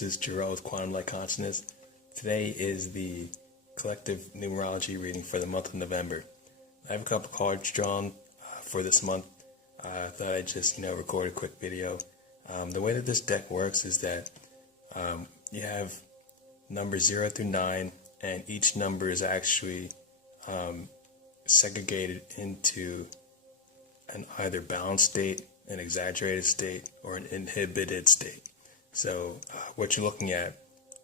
This is Jarrell with Quantum Light Consciousness. Today is the collective numerology reading for the month of November. I have a couple cards drawn for this month. I thought I'd just record a quick video. The way that this deck works is that you have numbers 0 through 9, and each number is actually segregated into an either balanced state, an exaggerated state, or an inhibited state. So what you're looking at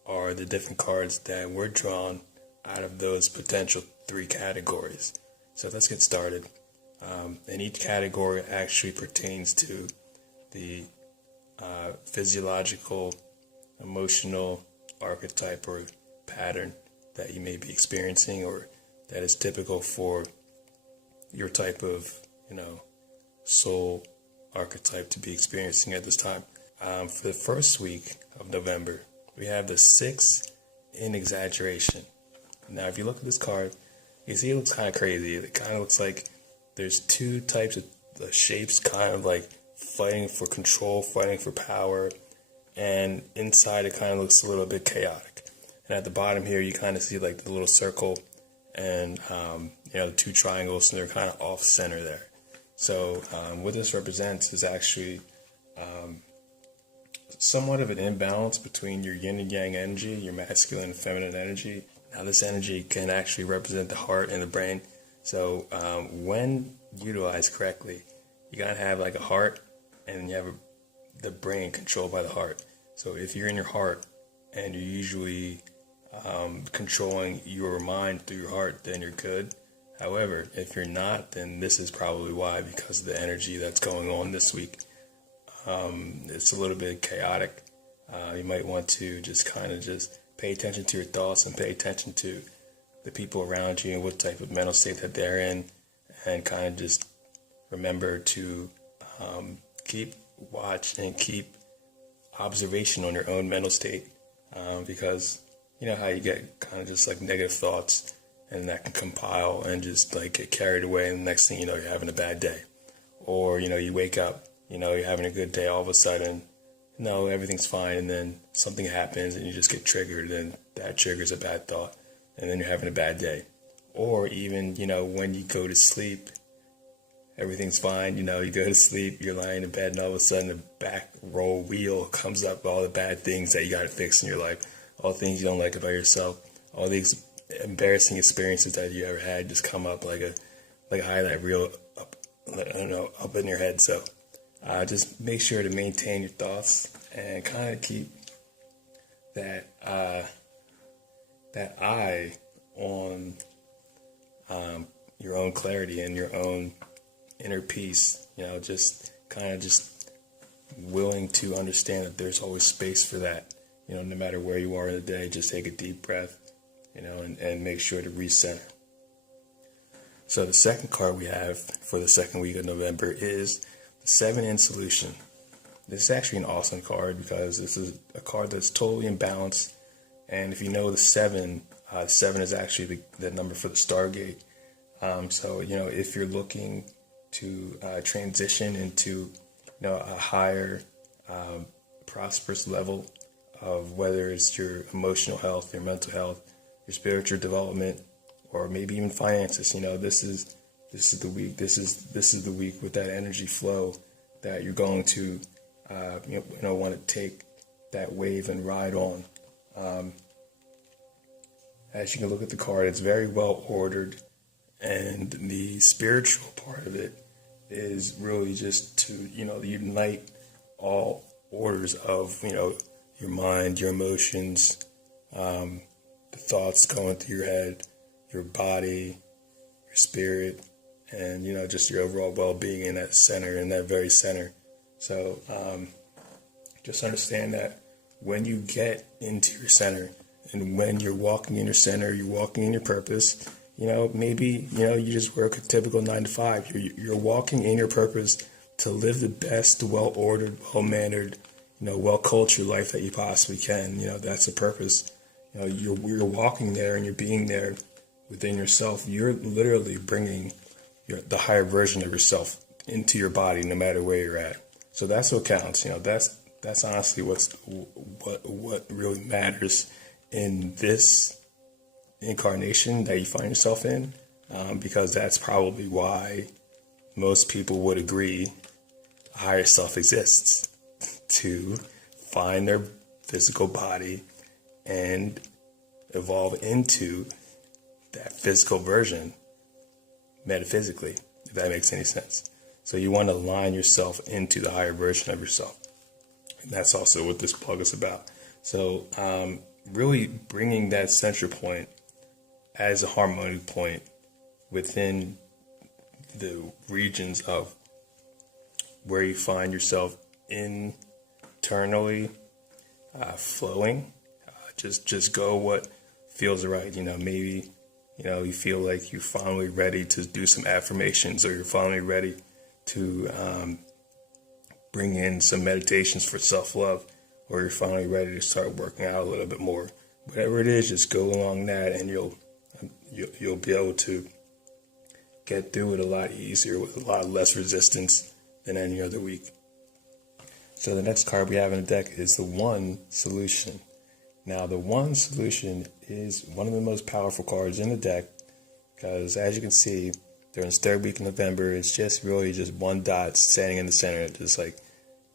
are the different cards that were drawn out of those potential 3 categories. So let's get started. And each category actually pertains to the physiological, emotional archetype or pattern that you may be experiencing, or that is typical for your type of, soul archetype to be experiencing at this time. For the first week of November, we have the 6 in exaggeration. Now, if you look at this card, you see it looks kind of crazy. It kind of looks like there's 2 types of shapes, kind of like fighting for control, fighting for power, and inside it kind of looks a little bit chaotic. And at the bottom here, you kind of see like the little circle and the 2 triangles, and they're kind of off center there. So what this represents is actually somewhat of an imbalance between your yin and yang energy, your masculine and feminine energy. Now, this energy can actually represent the heart and the brain. So when utilized correctly, you gotta have like a heart, and you have the brain controlled by the heart. So if you're in your heart and you're usually controlling your mind through your heart, then you're good. However, if you're not, then this is probably why, because of the energy that's going on this week. It's a little bit chaotic. You might want to just pay attention to your thoughts and pay attention to the people around you and what type of mental state that they're in, and kind of just remember to keep watch and keep observation on your own mental state, because you know how you get kind of just like negative thoughts, and that can compile and just like get carried away, and the next thing you know, you're having a bad day. Or you wake up, you're having a good day, all of a sudden everything's fine, and then something happens and you just get triggered, and that triggers a bad thought, and then you're having a bad day. Or even when you go to sleep, everything's fine, you go to sleep, you're lying in bed, and all of a sudden the back roll wheel comes up with all the bad things that you got to fix in your life, all the things you don't like about yourself, all these embarrassing experiences that you ever had just come up like a highlight reel up in your head. So just make sure to maintain your thoughts and kind of keep that eye on your own clarity and your own inner peace. Just willing to understand that there's always space for that. No matter where you are in the day, just take a deep breath, and make sure to recenter. So the second card we have for the second week of November is the 7 in solution. This is actually an awesome card because this is a card that's totally in balance. And if you know the 7 is actually the number for the Stargate. So, if you're looking to transition into, a higher prosperous level of whether it's your emotional health, your mental health, your spiritual development, or maybe even finances, this is the week. This is the week with that energy flow that you're going to want to take that wave and ride on. As you can look at the card, it's very well ordered, and the spiritual part of it is really just to unite all orders of your mind, your emotions, the thoughts going through your head, your body, your spirit, and just your overall well-being in that center, in that very center. So just understand that when you get into your center, and when you're walking in your center, you're walking in your purpose. Maybe you just work a typical 9 to 5. You're walking in your purpose to live the best, well-ordered, well-mannered, well-cultured life that you possibly can. That's the purpose. You're walking there and you're being there within yourself. You're literally bringing the higher version of yourself into your body, no matter where you're at. So that's what counts. that's honestly what really matters in this incarnation that you find yourself in, because that's probably why most people would agree a higher self exists, to find their physical body and evolve into that physical version metaphysically, if that makes any sense. So you want to align yourself into the higher version of yourself. And that's also what this plug is about. So really bringing that central point as a harmonic point within the regions of where you find yourself internally flowing. Just go what feels right. Maybe you feel like you're finally ready to do some affirmations, or you're finally ready to bring in some meditations for self-love, or you're finally ready to start working out a little bit more. Whatever it is, just go along that, and you'll be able to get through it a lot easier with a lot less resistance than any other week. So the next card we have in the deck is the One Solution. Now, the One Solution is one of the most powerful cards in the deck, because as you can see, during this third week in November, it's just really just one dot standing in the center, just like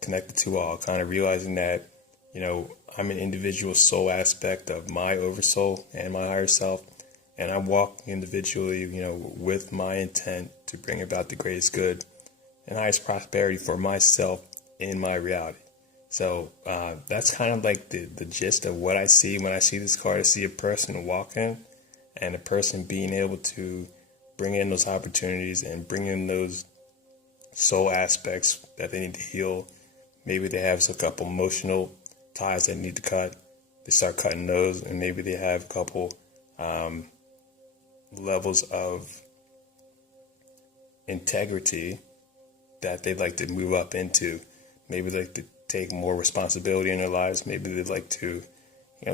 connected to all, kind of realizing that, I'm an individual soul aspect of my oversoul and my higher self, and I'm walking individually, with my intent to bring about the greatest good and highest prosperity for myself in my reality. So that's kind of like the gist of what I see when I see this card. I see a person walking, and a person being able to bring in those opportunities and bring in those soul aspects that they need to heal. Maybe they have a couple emotional ties that need to cut. They start cutting those, and maybe they have a couple levels of integrity that they'd like to move up into. Maybe they'd like to take more responsibility in their lives. Maybe they'd like to,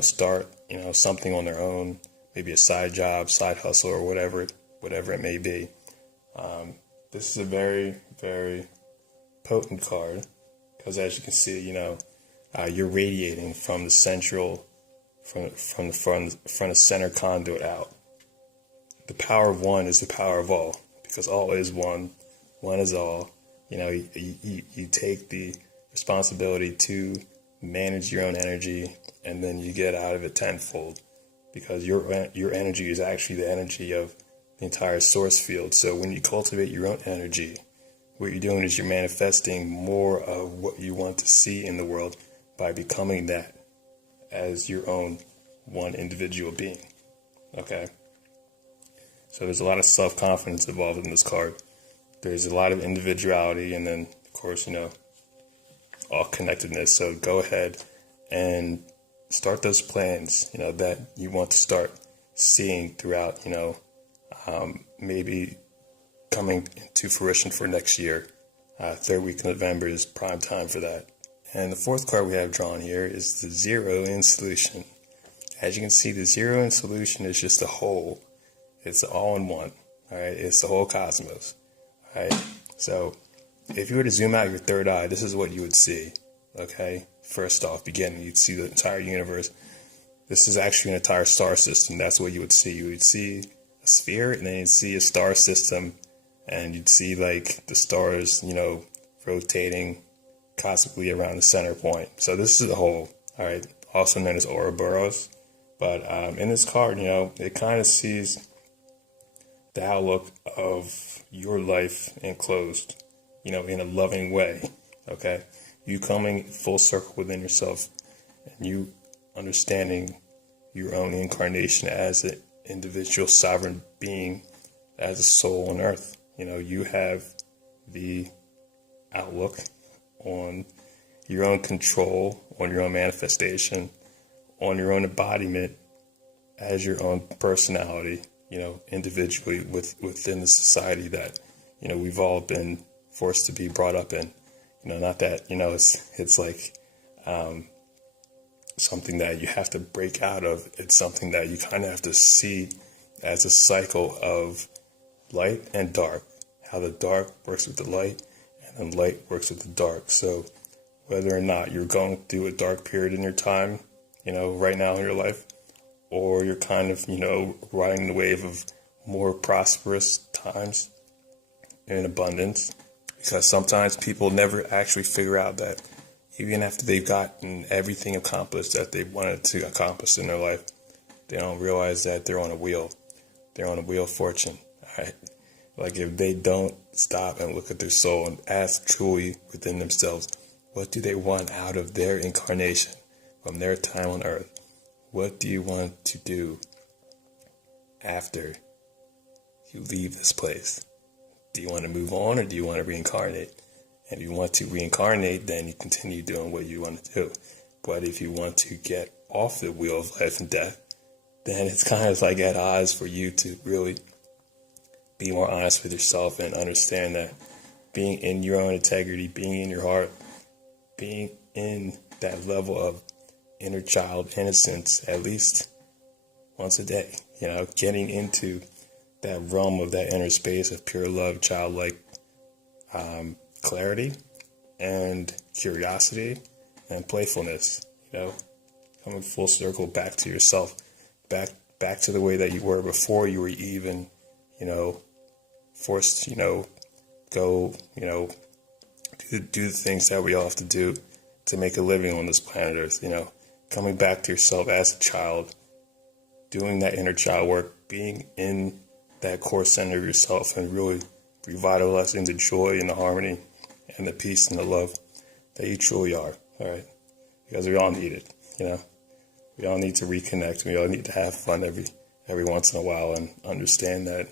start, something on their own, maybe a side job, side hustle, or whatever it may be. This is a very, very potent card, because as you can see, you're radiating from the central, from the center conduit out. The power of one is the power of all, because all is one, one is all. You take the responsibility to manage your own energy, and then you get out of it tenfold, because your energy is actually the energy of the entire source field. So when you cultivate your own energy, what you're doing is you're manifesting more of what you want to see in the world by becoming that as your own one individual being. Okay? So there's a lot of self-confidence involved in this card. There's a lot of individuality, and then, of course, all connectedness. So go ahead and start those plans, that you want to start seeing throughout, maybe coming into fruition for next year. Third week of November is prime time for that. And the fourth card we have drawn here is the Zero in Solution. As you can see, the Zero in Solution is just a whole. It's all in one. All right, it's the whole cosmos. All right, so if you were to zoom out your third eye, this is what you would see. Okay, first off, beginning, you'd see the entire universe. This is actually an entire star system. That's what you would see. You would see a sphere, and then you'd see a star system, and you'd see like the stars, rotating cosmically around the center point. So this is the whole. All right, also known as Ouroboros. But in this card, it kind of sees the outlook of your life enclosed, in a loving way. Okay, you coming full circle within yourself, and you understanding your own incarnation as an individual sovereign being, as a soul on earth. You have the outlook on your own control, on your own manifestation, on your own embodiment as your own personality, individually within the society that, we've all been forced to be brought up in. Not that, it's like something that you have to break out of. It's something that you kind of have to see as a cycle of light and dark, how the dark works with the light, and then light works with the dark. So whether or not you're going through a dark period in your time, right now in your life, or you're kind of, riding the wave of more prosperous times in abundance. Because sometimes people never actually figure out that even after they've gotten everything accomplished that they wanted to accomplish in their life, they don't realize that they're on a wheel. They're on a wheel of fortune. All right. Like if they don't stop and look at their soul and ask truly within themselves, what do they want out of their incarnation from their time on earth? What do you want to do after you leave this place? Do you want to move on or do you want to reincarnate? And if you want to reincarnate, then you continue doing what you want to do. But if you want to get off the wheel of life and death, then it's kind of like at odds for you to really be more honest with yourself and understand that being in your own integrity, being in your heart, being in that level of inner child innocence at least once a day, getting into that realm of that inner space of pure love, childlike clarity and curiosity and playfulness, coming full circle back to yourself, back to the way that you were before you were even, forced, go, do the things that we all have to do to make a living on this planet Earth, coming back to yourself as a child, doing that inner child work, being in that core center of yourself and really revitalizing the joy and the harmony and the peace and the love that you truly are, all right? Because we all need it, We all need to reconnect. We all need to have fun every once in a while and understand that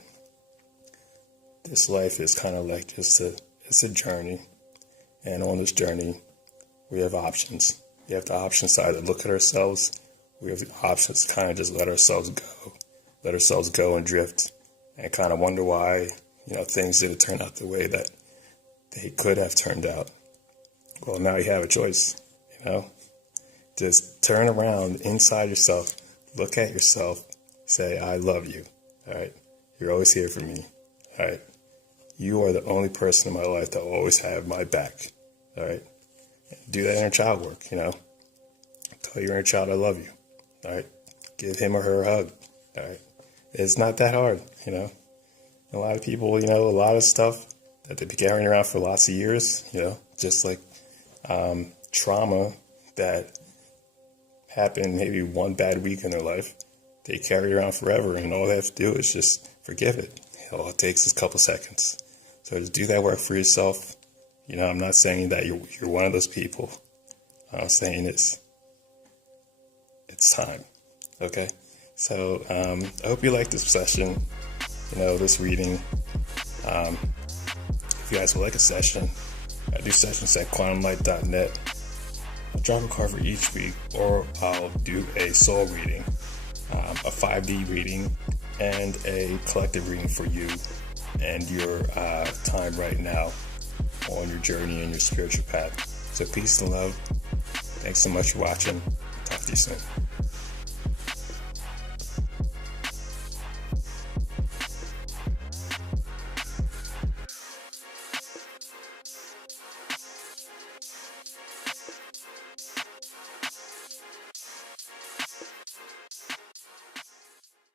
this life is kind of like it's a journey. And on this journey, we have options. We have the options to either look at ourselves. We have the options to kind of just let ourselves go and drift and kind of wonder why, things didn't turn out the way that they could have turned out. Well, now you have a choice, Just turn around inside yourself, look at yourself, say, I love you, all right? You're always here for me, all right? You are the only person in my life that will always have my back, all right? Do that inner child work, Tell your inner child I love you, all right? Give him or her a hug, all right? It's not that hard, A lot of people, a lot of stuff that they've been carrying around for lots of years, just like trauma that happened maybe one bad week in their life, they carry it around forever, and all they have to do is just forgive it. All it takes is a couple seconds. So just do that work for yourself. I'm not saying that you're one of those people. I'm saying it's time. Okay? So I hope you like this session, this reading. If you guys would like a session, I do sessions at quantumlight.net. I'll drop a card for each week, or I'll do a soul reading, a 5D reading, and a collective reading for you and your time right now on your journey and your spiritual path. So peace and love. Thanks so much for watching. Talk to you soon.